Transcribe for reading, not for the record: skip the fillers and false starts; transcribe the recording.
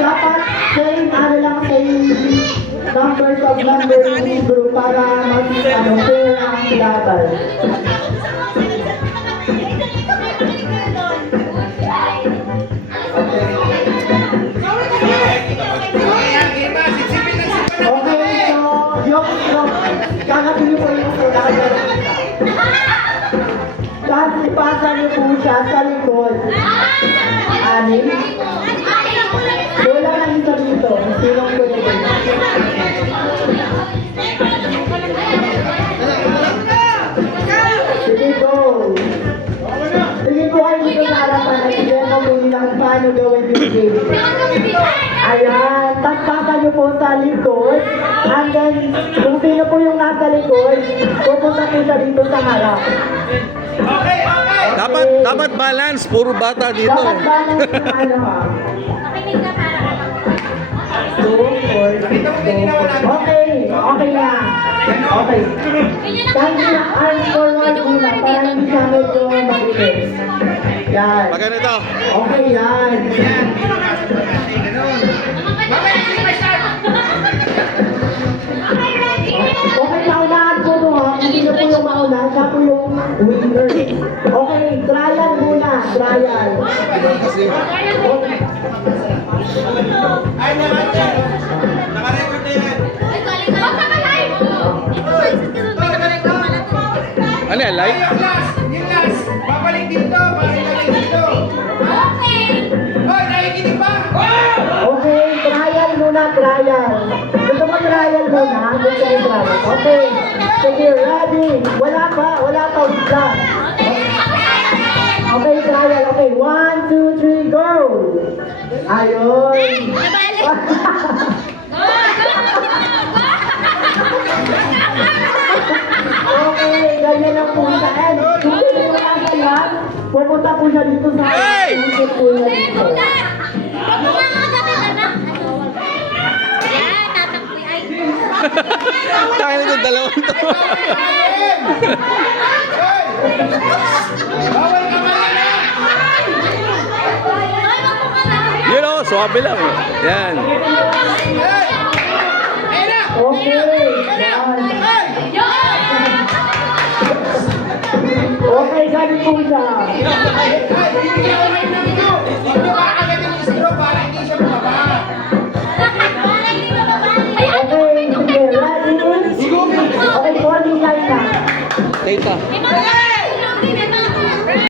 dapat same, ano lang, same numbers of numbers group para fair ang laban. Okay, so, yung kakapili po yung tapos ipasa niyo po siya sa likod. Anim. Wala lang isa dito. Sinong pwede? Sige, go. Sige po kayo dito sa harapan at sige mo po nilang paano gawin yung game. Ayan. Tapos pasa niyo po sa likod. And then, kung sino po yung nasa likod, pupunta po siya dito sa harap. Dapat balance, puro bata dito. Dapat balance yung ano ha. Okay na. Okay. Dahil na arms forward muna para hindi siya medyo mag-ilis. Yan. Maganda ito. Okay yan. Okay, paunahan po ito ha. Hindi na po yung mauna. Siya po yung winner. Okay, trial muna. Trial. Ay, naka-record na yan. Ano yan, live? Yung last. Babalik dito. Babalik dito. Hoy, nakikinig ba? Okay, trial muna, trial. Gusto mo trial muna? Gusto mo trial? Okay. Sige, ready. Wala pa, bigla. Okay, trial. Okay, 1, 2, 3, go! Ayun. Okay, ganyan ang punta. And kung sino mo yan, pupunta po siya dito sa Hey! isip po niya dito. Tayo na yung dalawang to. Bawal ka ba yan? Yun o, swabe lang. Yan. Okay. Okay, sabi po siya. Ay, bibigyan ko kayo ng ito. Ito ba agad yung straw para hindi siya bumaba? Okay, sige, ready? Okay, 40 time na. Data.